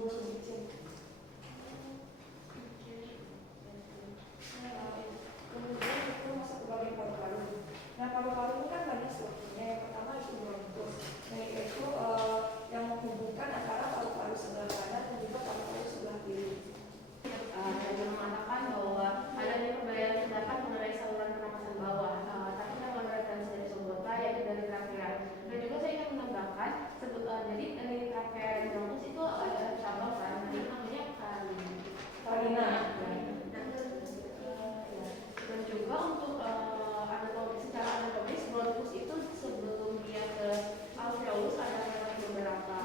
Kemudian itu masuk ke bagian paru-paru. Nah, paru-paru itu kan banyak strukturnya. Yang pertama itu bronkus. Nah, yaitu yang menghubungkan antara paru-paru sebelah kanan dan juga paru-paru sebelah kiri. Dan mengatakan bahwa adanya perbedaan pendapat mengenai saluran pernapasan bawah, tapi saya mereferensi dari Sombota yaitu dari trakea. Dan juga saya ingin menambahkan, jadi dari trakea dan bronkus itu ada cabang kan, namanya karina. Dan juga untuk secara anatomis bronkus itu sebelum dia ke alveolus ada beberapa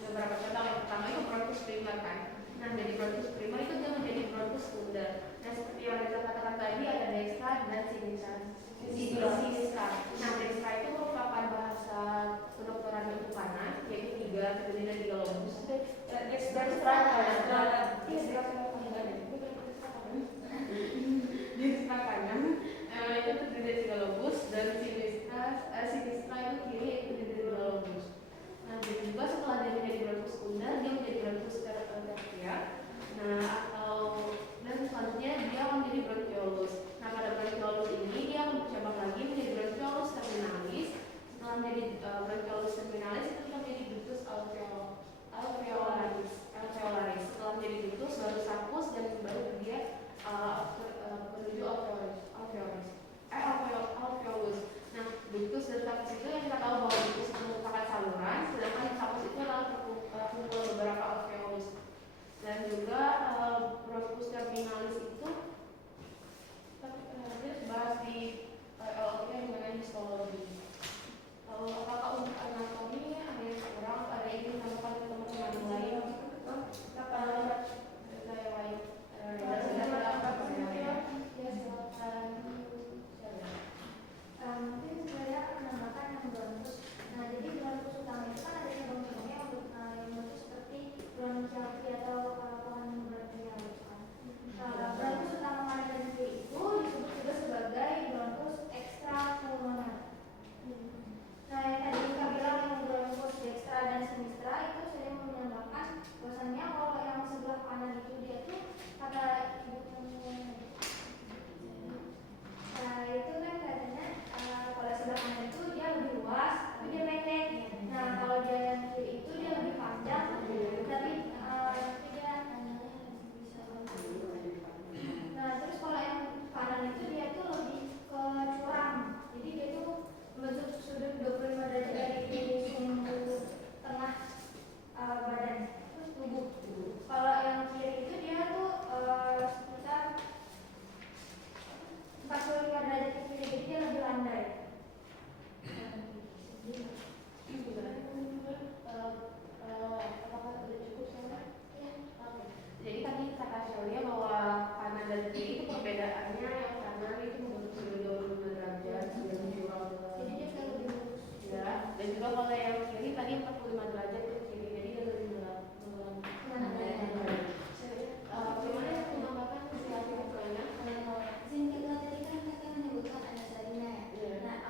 cabang. Yang pertama itu bronkus primer kan. Nah, dari bronkus primer itu dia menjadi bronkus sekunder. Nah, seperti yang kita katakan tadi ada dextra dan sinistra. Nah, dextra itu merupakan bahasa kedokteran untuk kanan, yaitu terdiri dari 3 lobus. Dextra kanan itu terdiri dari 3 lobus, dan sinistra itu kiri itu terdiri dari 2 lobus. Nah, jadi juga setelah dia menjadi bronkus sekunder, dia menjadi bronkus tertiea. Nah, dan selanjutnya dia akan menjadi bronchiolus. Nah, pada bronchiolus ini dia bercabang lagi menjadi bronchiolus terminalis. Setelah menjadi bronchiolus terminalis itu kita menjadi ductus alveolaris. Setelah menjadi ductus baru sapus dan baru dia menuju alveolus. Nah, ductus dan sapus itu yang kita tahu bahwa ductus itu merupakan saluran, sedangkan sapus itu adalah kumpulan beberapa alveolus. Dan juga bronchus terminalis itu dia bahas di LOT yang mengenai histologi. Apakah untuk anatomi ada yang kurang, ada yang ingin ditambahkan ke teman-teman yang lain? Mungkin saya akan menambahkan yang bronkus. Nah, jadi bronkus utama itu kan ada cabang-cabangnya yang bentuk seperti bronchialti atau pohon bronchial. Bronkus utama kanan dan kiri itu disebut juga sebagai bronkus ekstrapulmoner. Nah, yang tadi kita bilang yang bronkus dextra dan sinistra itu saya mau menambahkan bahwasannya kalau yang sebelah kanan itu dia tuh kata ibu nah itu kan katanya kalau sebelah kanan itu dia lebih luas tapi dia pendek. Nah, kalau dia yang kiri itu dia lebih panjang tapi dia nah, terus kalau yang kanan itu dia tuh lebih ke curam, jadi dia tuh membentuk sudut 25 derajat dari sumbu tengah badan tubuh. Kalau yang kiri itu dia tuh sekitar 45 derajat ke kiri, jadi dia lebih landai. Apakah sudah cukup sekarang? Ya. Oke. Jadi tadi kata Shelia bahwa kanan dan kiri itu perbedaannya yang kanan itu membentuk sudut 25 derajat, sudah curang. Jadi dia kayak lebih lurus. Ya. Dan juga kalau yang kiri tadi 45 derajat ke kiri, jadi dia lebih berat. Bagaimana yang menambahkan siapa ukurannya? Singkatnya tadi kan kita menyebutkan ada salina ya. Nah,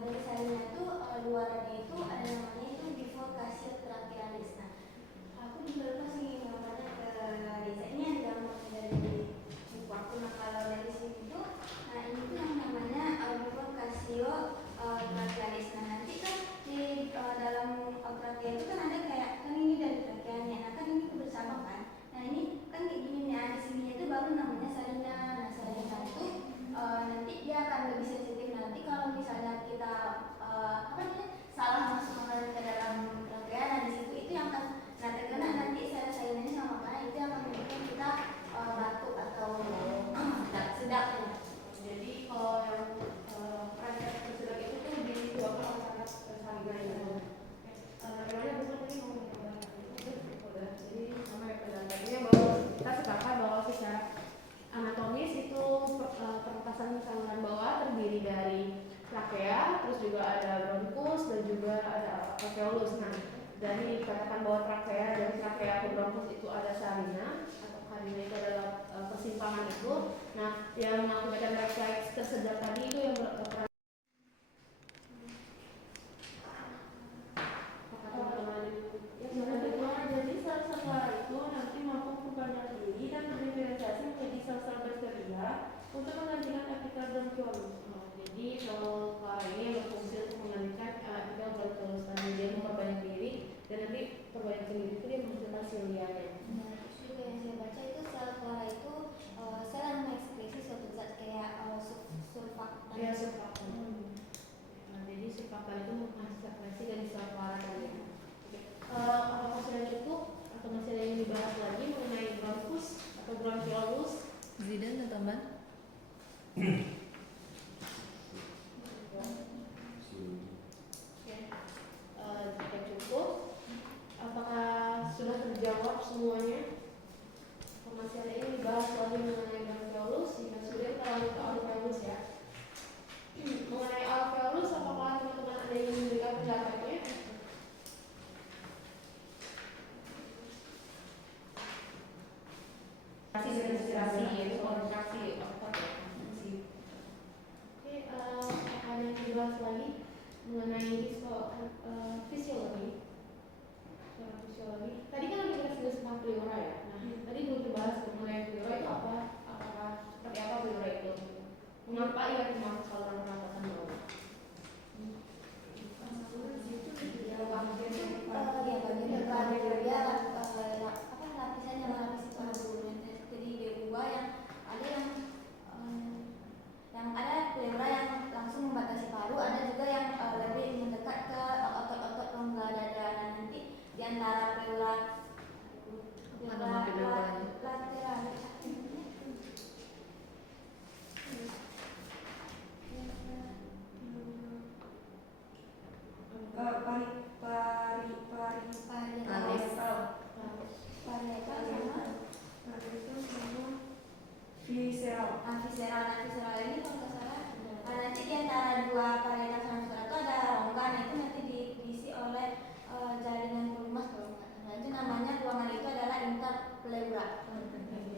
dari salina itu luarannya itu ada namanya itu bifurcatia trachealis. Nah, aku juga lupa sih namanya ke desa ini ada gambar dari buku aku. Nah, kalau dari sini itu, nah ini tuh yang namanya bifurcatia trachealis. Nah, nanti kan di dalam trachea itu kan ada kayak kan ini dari tracheanya. Nah, kan ini bersama kan. Nah, ini kan kayak gini nih, di sini itu baru namanya salina. Nah, salina itu nanti dia akan lebih sensitif. Nanti kalau misalnya kita salah masuk makanan ke dalam trachea, nah di situ itu yang akan terkena nanti salinannya sama makanan itu yang akan menyebabkan kita batuk atau sedak ya. Jadi kalau yang perasaan tersedak itu tuh disebabkan oleh sangat salina itu. Gimana bukan tadi ngomong jadi sama ya pendampingnya bahwa kita sepakat bahwa secara anatomis itu pernapasan saluran bawah terdiri dari trakea, terus juga ada bronkus dan juga ada alveolus. Nah, dari dikatakan bahwa dari trakea ke bronkus itu ada salina atau karina itu adalah persimpangan itu. Nah, yang mengakibatkan refleks tersedak tadi itu yang berperan. Apakah teman-teman ciliarnya. Nah, terus juga yang saya baca itu sel flora itu sel yang mengekspresi suatu zat kayak surfaktan. Ya, surfaktan. Nah, jadi surfaktan itu mengekspresi dari sel flora tadi. Apakah sudah cukup atau masih ada yang dibahas lagi mengenai bronchus atau bronchiolus? Zidan teman. Jika cukup, apakah sudah terjawab semuanya? Atau masih ada yang dibahas lagi mengenai bronchiolus? Jika sudah, kita lanjut ke alveolus ya. Mengenai alveolus, apakah teman-teman ada yang memberikan pendapatnya? Inspirasi yaitu kontraksi otot ya. Oke, ada yang dibahas lagi mengenai fisiologi. Fisiologi. Tadi kan kita sudah tentang pleura ya. Nah, tadi belum dibahas mengenai pleura itu apa? Apakah seperti apa pleura itu? Mengapa ia termasuk saluran pernapasan bawah? Lapisan yang melapisi paru. Jadi D2 yang ada pleura yang langsung membatasi paru, ada juga yang lebih mendekat ke otot-otot rongga dada. Nah, nanti di antara pleura lateral visceral ini kalau nggak salah nanti di antara dua parietal sama visceral itu ada rongga. Nah, itu nanti diisi oleh jaringan pelumas kalau nggak salah. Nah, itu namanya ruangan itu adalah interpleura.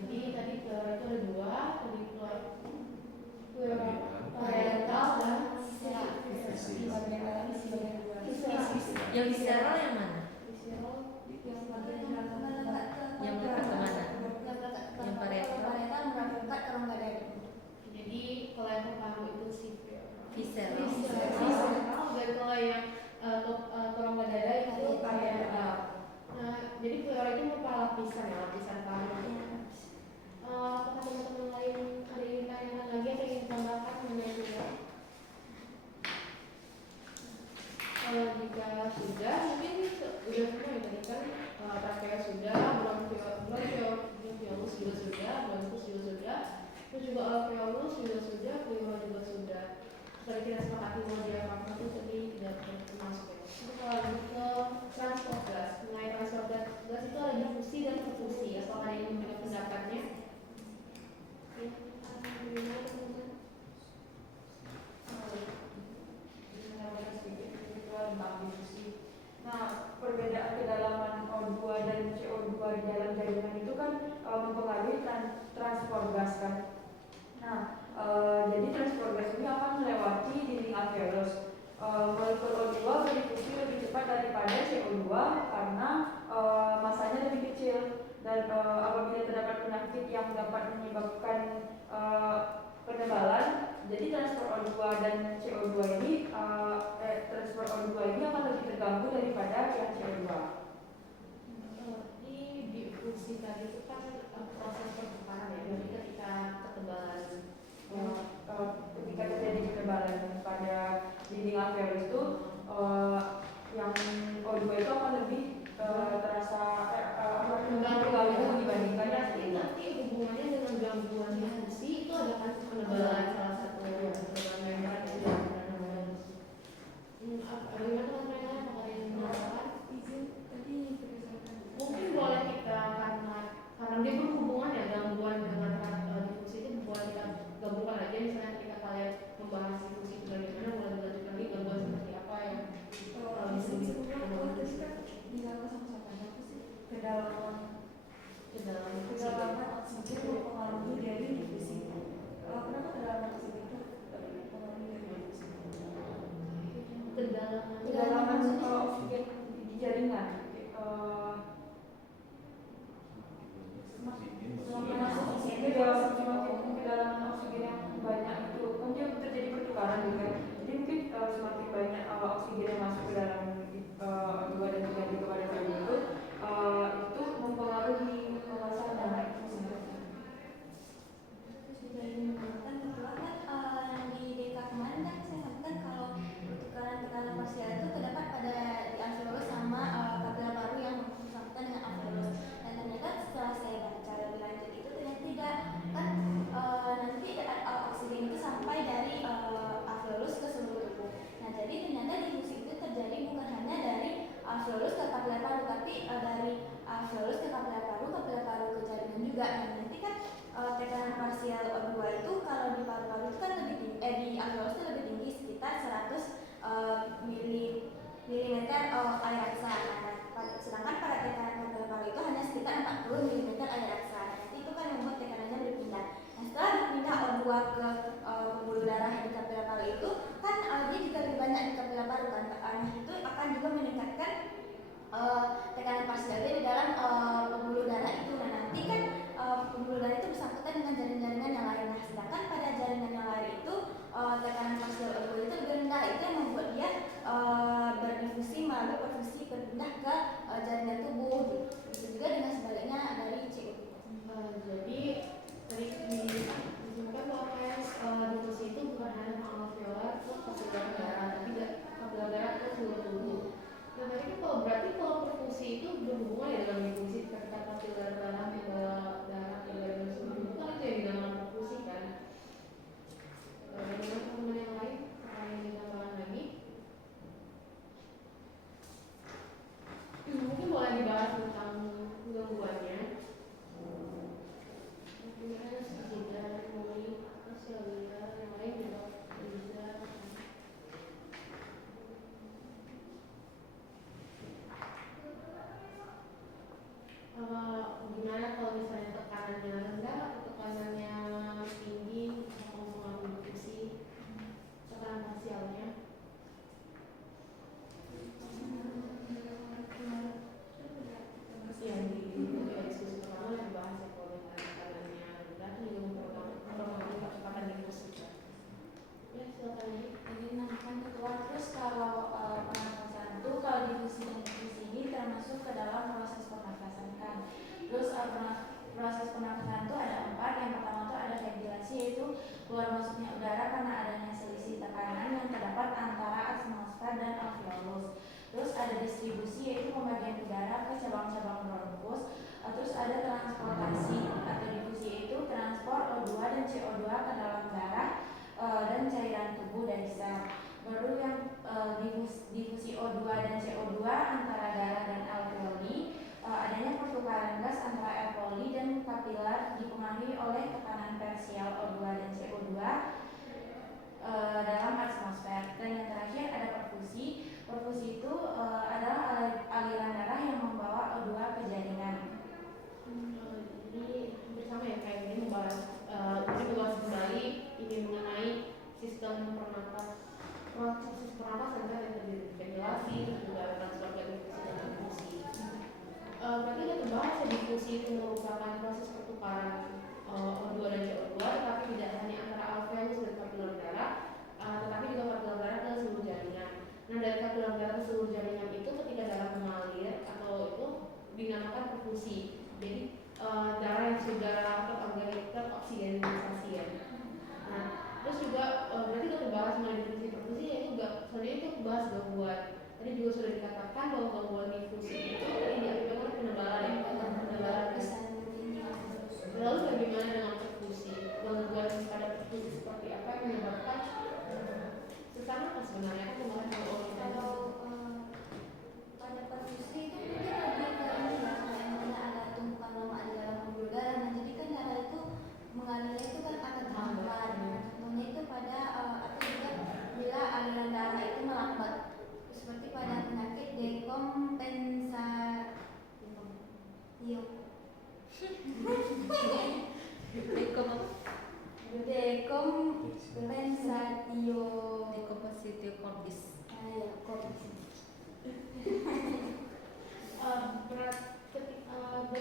Jadi tadi pleura itu ada dua, tadi pleura parietal dan visceral. Yang visceral yang mana? Yang melekat ke mana? Yang parietal melekat ke rongga dada. Jadi kalau yang pertama itu Visceral. dan kalau yang ke rongga dada itu parietal. Nah, jadi pleura itu merupakan lapisan ya, lapisan paru. Apakah teman-teman lain ada yang ditanyakan lagi atau ingin tambahkan mengenai pleura? Jika sudah, mungkin sudah semua ya tadi kan trachea sudah, bronchiolus juga sudah, bronchus juga sudah, terus juga alveolus juga sudah, pleura juga sudah. Tadi kita sepakati bahwa dia apa itu tadi tidak termasuk ya. Untuk lanjut ke transport gas, mengenai transport gas itu ada difusi dan perfusi. Apakah ada yang memberikan pendapatnya? Nah, perbedaan kedalaman O2 dan CO2 di dalam jaringan itu kan mempengaruhi transport gas kan. Nah, jadi transport gas ini akan melewati dinding alveolus. Molekul O2 berdifusi lebih cepat daripada CO2 karena masanya lebih kecil, dan apabila terdapat penyakit yang dapat menyebabkan penebalan, jadi transport O2 dan CO2 ini transport O2 ini akan lebih terganggu daripada yang CO2. Di difusi tadi itu kan proses pertukaran ya, jadi ketika ketebalan ketika terjadi penebalan pada dinding alveolus itu yang O2 itu akan lebih terasa terganggu dibandingkan yang berarti nanti hubungannya dengan gangguan difusi itu ada kan penebalan salah satu penebalan membran yang dilakukan oleh bagaimana teman-teman yang lain apakah ada yang mengatakan izin tadi berdasarkan mungkin boleh kita karena dia Terus proses pernafasan itu ada 4. Yang pertama itu ada ventilasi, yaitu keluar masuknya udara karena adanya selisih tekanan yang terdapat antara atmosfer dan alveolus. Terus ada distribusi, yaitu pembagian udara ke cabang-cabang bronkus. Terus ada transportasi atau difusi, yaitu transport O2 dan CO2 ke dalam darah dan cairan tubuh dari sel. Baru yang difusi O2 dan CO2 antara darah dan alveoli, adanya pertukaran gas antara alveoli dan kapilar dipengaruhi oleh tekanan parsial O2 dan CO2 dalam atmosfer. Dan yang terakhir ada perfusi. Perfusi itu adalah aliran darah yang membawa O2 ke jaringan. Jadi hampir sama ya, kayak ini membahas kembali ini mengenai sistem proses pernapasan kan yang terdiri dari ventilasi, juga transportasi dan difusi. Berarti kita terbahas ya, difusi itu merupakan proses pertukaran O2 dan CO2, tetapi tidak hanya antara alveolus dan kapilar darah, tetapi juga kapilar darah ke seluruh jaringan. Nah, dari kapilar darah ke seluruh jaringan itu ketika darah mengalir atau itu dinamakan perfusi. Jadi darah yang sudah teroksigenisasi ya. Nah, terus juga berarti kita bahas mengenai difusi perfusi, ya juga sebenarnya itu bahas gangguan. Tadi juga sudah dikatakan bahwa gangguan difusi itu ini diakibatkan oleh penebalan ya, penebalan. Lalu bagaimana dengan perfusi? Gangguan pada perfusi seperti apa yang menyebabkan sesak napas sebenarnya kan kemarin Kalau pada perfusi itu mungkin lebih ke ini ya, kayak ada tumpukan lemak di dalam pembuluh darah. Nah, jadi kan darah itu mengalir itu kan akan terhambat. Contohnya itu pada atau juga bila aliran darah itu melambat, seperti pada penyakit dekompensatio cordis. Berarti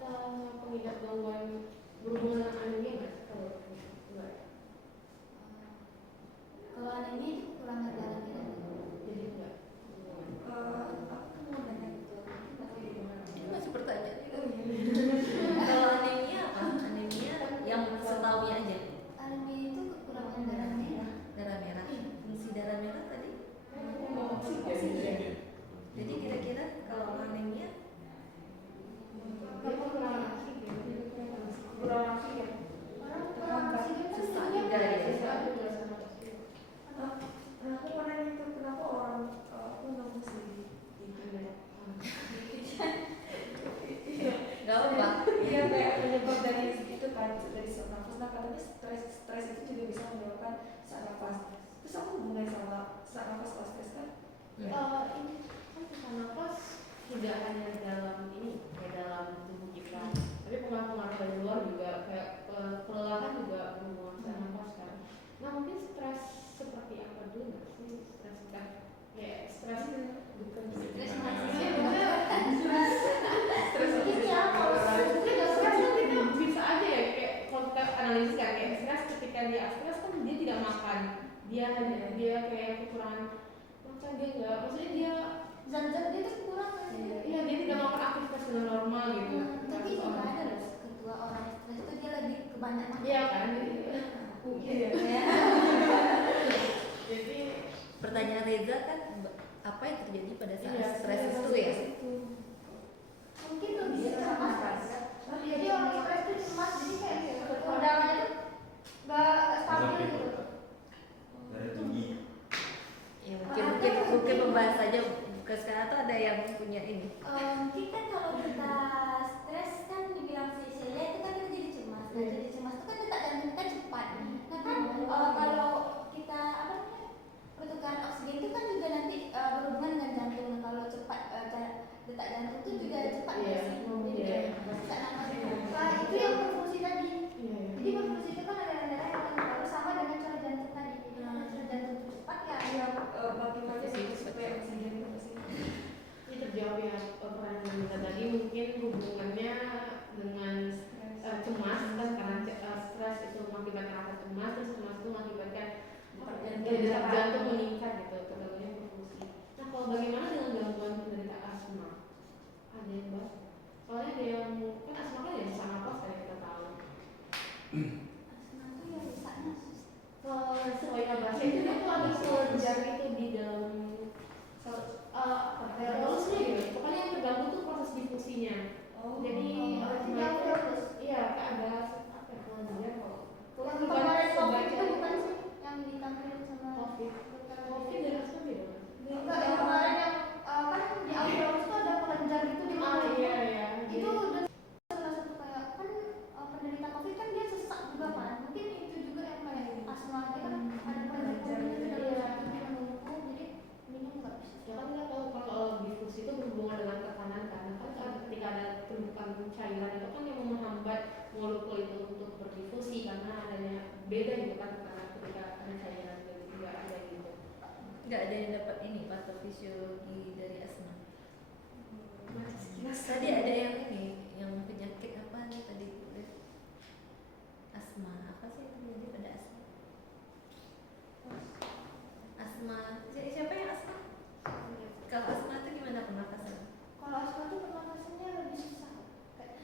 kalau pengidap gangguan berhubungan dengan anemia nggak? Kalau enggak, Kalau anemia itu kekurangan darah kita. jadi enggak. Aku mau nanya gitu. Masih pertanyaan juga. Kalau anemia apa? Anemia yang setahunya aja. Anemia itu kekurangan darah merah. Darah merah. Fungsi darah merah tadi. Jadi kira-kira kalau anemia Kurang oksigen. Kurang oksigen. sesak juga ya. Aku mau nanya itu kenapa orang aku nggak mesti Gak apa. Iya, kayak penyebab dari itu kan, dari sesak nafas. Nah, katanya stres itu juga bisa menyebabkan sesak nafas. Terus aku hubungan sama sesak nafas pas stres kan? Ini kan sesak nafas tidak hanya dalam ini, kayak dalam tubuh kita, tapi pengaruh-pengaruh dari luar juga, kayak kelelahan juga berhubungan sesak nafas kan. Nah, mungkin stres seperti apa dulu nggak sih? Stres bukan Stres kita bisa aja ya, kayak kalau kita analisis kan, kayak stres ketika dia stres kan dia tidak makan, dia kayak kekurangan makan, dia nggak, maksudnya dia Zat-zat dia tuh kurang kan? iya dia tidak melakukan aktivitas dengan normal gitu. Tapi juga ada loh ketua orang stres itu dia lebih kebanyakan makan. Iya kan, Iya. jadi Pertanyaan Reza kan apa yang terjadi pada saat Iya, stres stres itu ya? Mungkin lebih cemas. Jadi orang stres itu cemas, jadi kayak undangannya itu nggak stabil gitu. Ya, mungkin membahas saja. Bukan sekarang tuh ada yang punya ini. Mungkin kan kalau kita stres kan dibilang sia-sia itu kan kita jadi cemas. Nah, jadi cemas itu kan detak jantung kita cepat. Nah kan kalau kita apa namanya pertukaran oksigen itu kan juga nanti berhubungan dengan jantung. Nah, kalau cepat detak jantung itu juga cepat ya sih. Jadi sesak nafas. Nah, itu yang berfungsi tadi. Jadi berfungsi itu kan ada darah yang akan berlalu sama dengan cara jantung tadi. Jadi kalau cara jantung itu cepat ya. Yang bagi-bagi supaya oksigen itu masih. ini terjawab ya pertanyaan kita tadi, mungkin hubungannya dengan cemas kan, karena stres itu mengakibatkan rasa cemas, terus cemas itu mengakibatkan detak jantung meningkat gitu, terganggunya berfungsi. Nah, kalau bagaimana dengan gangguan penderita asma? Ada yang bahas? Soalnya molekul itu untuk berdifusi karena adanya beda gitu kan, karena ketika ada cairan dan tidak ada gitu. Nggak ada yang dapat ini patofisiologi dari asma. Tadi ada yang ini, yang penyakit apa nih tadi tulis asma, apa sih yang terjadi pada asma? Asma, siapa yang asma? Kalau asma itu gimana pernapasan? Kalau asma tuh pernapasannya lebih susah. Kayak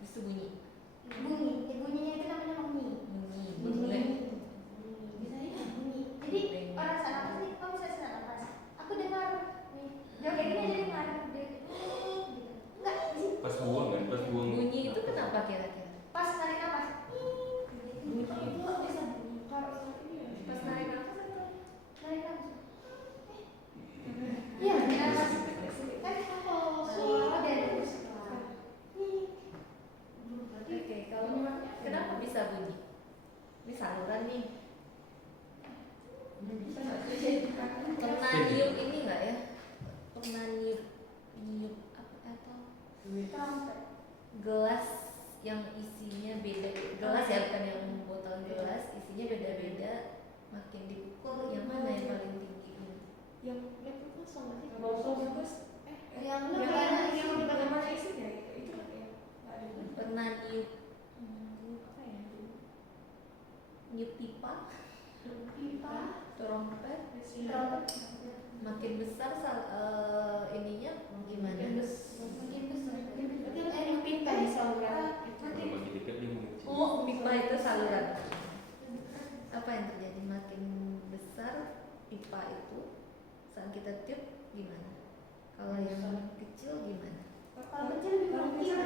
Bisa bunyi, bunyinya itu namanya bunyi. bunyi. Biasanya bunyi. Jadi orang saat nafas nih, kamu bisa saat nafas. Aku dengar nih, dia kayak gini aja dengar. Dia gitu. Enggak, di sini. Pas buang kan, pas buang. Bunyi itu kenapa kira-kira? Pas narik nafas. Bunyi itu bisa bunyi. Kalau saat ini ya, Pas narik nafas atau narik nafas? Iya, narik nafas. Kan suara dari Oke, kalau kenapa bisa bunyi? Ini saluran nih. Pernah niup ini nggak ya? Pernah niup apa atau trompet. gelas yang isinya beda, gelas ya bukan yang botol gelas, isinya beda-beda, makin dipukul yang mana yang paling tinggi? yang itu kosong nggak sih? Kosong terus Yang lu yang mana yang isi? bagaimana isinya itu kan ya nggak ada. Pernah niup apa ya? Niup pipa, Pipa. trompet, Trompet. makin besar ininya gimana? Makin besar. Yang pinta di saluran itu. Kalau makin dekat dia mengecil. Oh, pipa itu saluran. Apa yang terjadi? Makin besar pipa itu saat kita tiup gimana? Kalau yang kecil gimana? Kalau kecil lebih mungkin.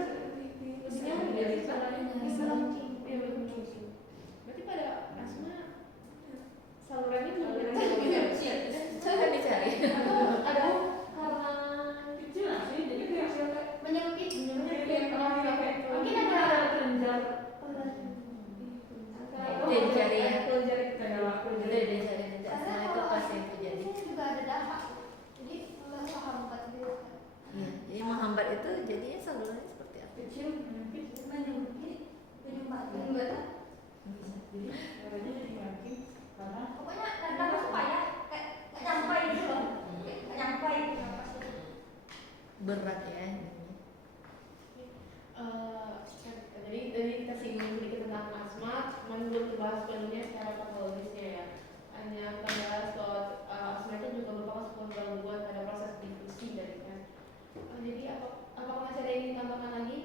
Maksudnya dari saluran ya berkuncung. Berarti pada asma salurannya kecil. Coba dicari. Ada karena kecil lah sih, jadi kayak Menyempit. mungkin ada kelenjar. Itu dicari ya. Kelenjar itu adalah Udah dicari nanti asma itu pasti yang terjadi. Itu juga ada dampak. Jadi nggak menghambat gitu. Iya, jadi menghambat itu jadinya salurannya seperti apa? kecil menyempit. Menyumbat. Jadi makin karena Pokoknya nada supaya kayak nggak nyampai gitu loh. Nggak nyampai gitu napasnya. Berat ya ini. jadi kita singgung sedikit tentang asma, cuman belum terbahas penuhnya secara patologisnya ya. Hanya kita bahas bahwa asma itu juga merupakan sebuah gangguan pada proses difusi dari kan. Jadi apakah masih ada yang ditambahkan lagi?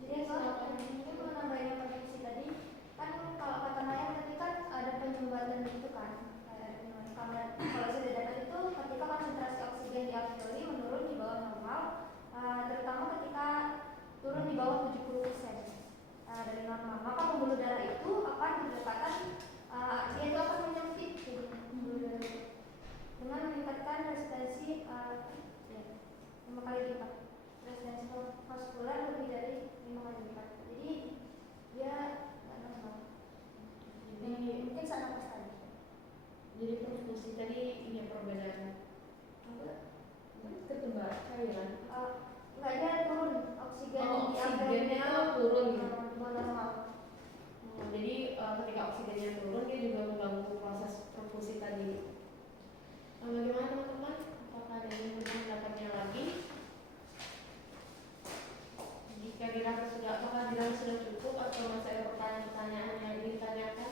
Jadi mungkin mau nambahin yang prediksi tadi kan kalau kata Maya tadi kan ada penyumbatan gitu kan. Kayak ada penyumbatan. Kalau sudah dapat itu ketika konsentrasi oksigen di alveoli menurun di bawah normal, terutama ketika turun di bawah 70% dari normal, maka pembuluh darah itu akan berdekatan, dia itu akan menyempit jadi pembuluh darah itu dengan meningkatkan resistensi ya, 5 kali lipat, resistensi vaskular lebih dari 5 kali lipat, jadi dia nggak normal. Jadi Mungkin saat nafas tadi. jadi perfusi tadi ini perbedaan ketebalan cairan. Nggak, dia turun oksigen Oh, di alveoli oksigennya itu turun. di bawah normal. Jadi ketika oksigennya turun dia juga mengganggu proses perfusi tadi. Bagaimana teman-teman? Apakah ada yang ingin pendapatnya lagi? Jika dirasa sudah, apakah dirasa sudah cukup atau masih ada pertanyaan-pertanyaan yang ingin ditanyakan?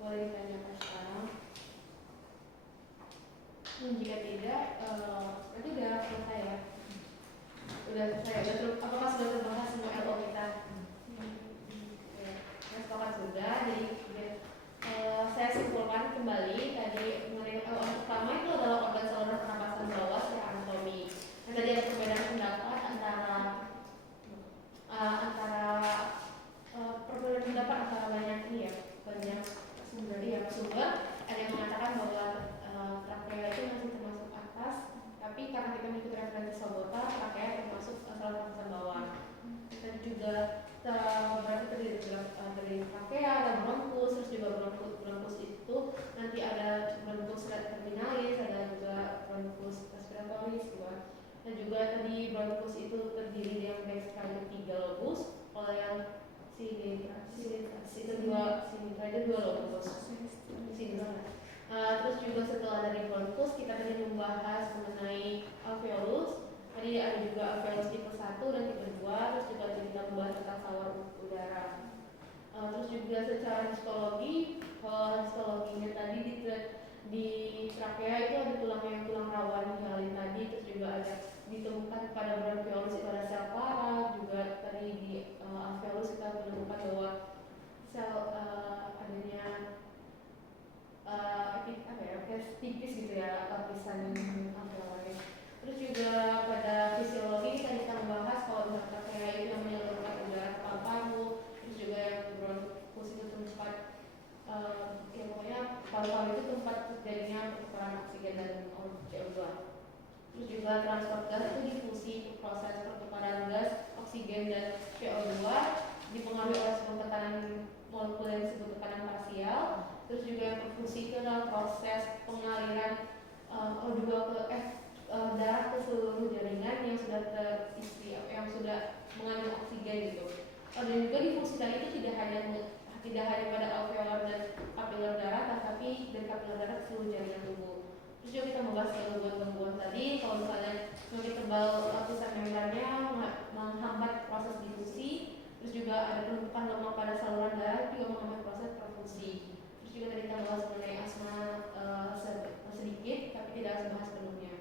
Boleh ditanyakan sekarang. Jika tidak, berarti udah selesai ya. Udah selesai. Apakah sudah terbahas semua LO kita? Sepakat sudah. Jadi saya simpulkan kembali tadi mengenai LO pertama itu adalah organ saluran pernapasan bawah secara anatomi. Dan tadi ada perbedaan pendapat antara perbedaan pendapat antara banyak ini ya, banyak sumber. Ada yang mengatakan bahwa trakea itu masih termasuk atas, tapi karena kita mengikuti referensi Sobota, trakea termasuk saluran pernapasan bawah. Dan juga berarti dari trakea ada bronkus, terus juga bronkus itu nanti ada bronkus terminalis, ada juga bronkus respiratoris juga. Dan juga tadi bronkus itu terdiri yang baik sekali 3 lobus, kalau yang Sinitra itu dua loh bos. Sinitra. Terus juga setelah dari bronchus kita tadi membahas mengenai alveolus. Tadi ada juga alveolus tipe 1 dan tipe 2. Terus juga tadi kita membahas tentang saluran udara. Terus juga secara histologi, kalau histologinya tadi di trakea itu ada tulang rawan hialin tadi. Terus juga ada ditemukan pada bronchiolus itu ada sel parah. Juga tadi di alveolus kita menemukan bahwa sel adanya tipis gitu ya lapisan alveolus. Terus juga pada fisiologi tadi kita membahas kalau misalkan trakea itu yang menyalurkan udara ke paru-paru. Terus juga yang bronkus itu tempat ya pokoknya paru-paru itu tempat terjadinya pertukaran oksigen dan CO2. Terus juga transport gas itu difusi proses pertukaran gas, oksigen dan CO2 dipengaruhi oleh sebuah tekanan molekul yang disebut tekanan parsial. Terus juga yang perfusi itu adalah proses pengaliran O2 darah ke seluruh jaringan yang sudah terisi, yang sudah mengandung oksigen gitu. Dan juga difusi tadi itu tidak hanya pada alveolar dan kapiler darah, tapi dari kapiler darah ke seluruh jaringan tubuh. Terus juga kita membahas gangguan-gangguan tadi, kalau misalnya semakin tebal lapisan membrannya menghambat proses difusi. Terus juga ada penumpukan lemak pada saluran darah juga menghambat proses perfusi. Terus juga tadi kita bahas mengenai asma sedikit, tapi tidak harus bahas penuhnya.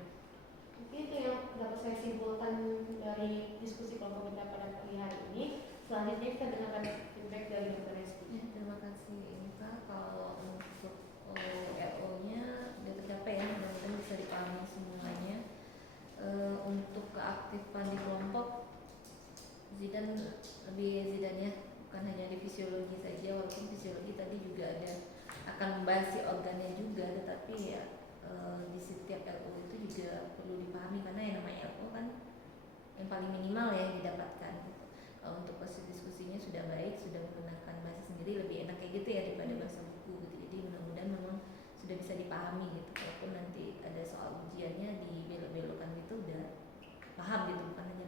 Mungkin itu yang dapat saya simpulkan dari diskusi kelompok kita pada pagi hari ini. Selanjutnya kita dengarkan feedback dari Dr. Resti. Terima kasih Inka. Kalau untuk RO-nya sudah tercapai ya, mudah-mudahan bisa dipahami semuanya. Untuk keaktifan di kelompok Zidan ya, bukan hanya di fisiologi saja, walaupun fisiologi tadi juga ada akan membahas si organnya juga, tetapi ya di setiap RO itu juga perlu dipahami karena yang namanya RO kan yang paling minimal ya yang didapatkan. Untuk proses diskusinya sudah baik, sudah menggunakan bahasa sendiri lebih enak kayak gitu ya daripada bahasa buku gitu. Jadi mudah-mudahan memang sudah bisa dipahami gitu. Walaupun nanti ada soal ujiannya dibelok-belokkan gitu udah paham gitu, bukan hanya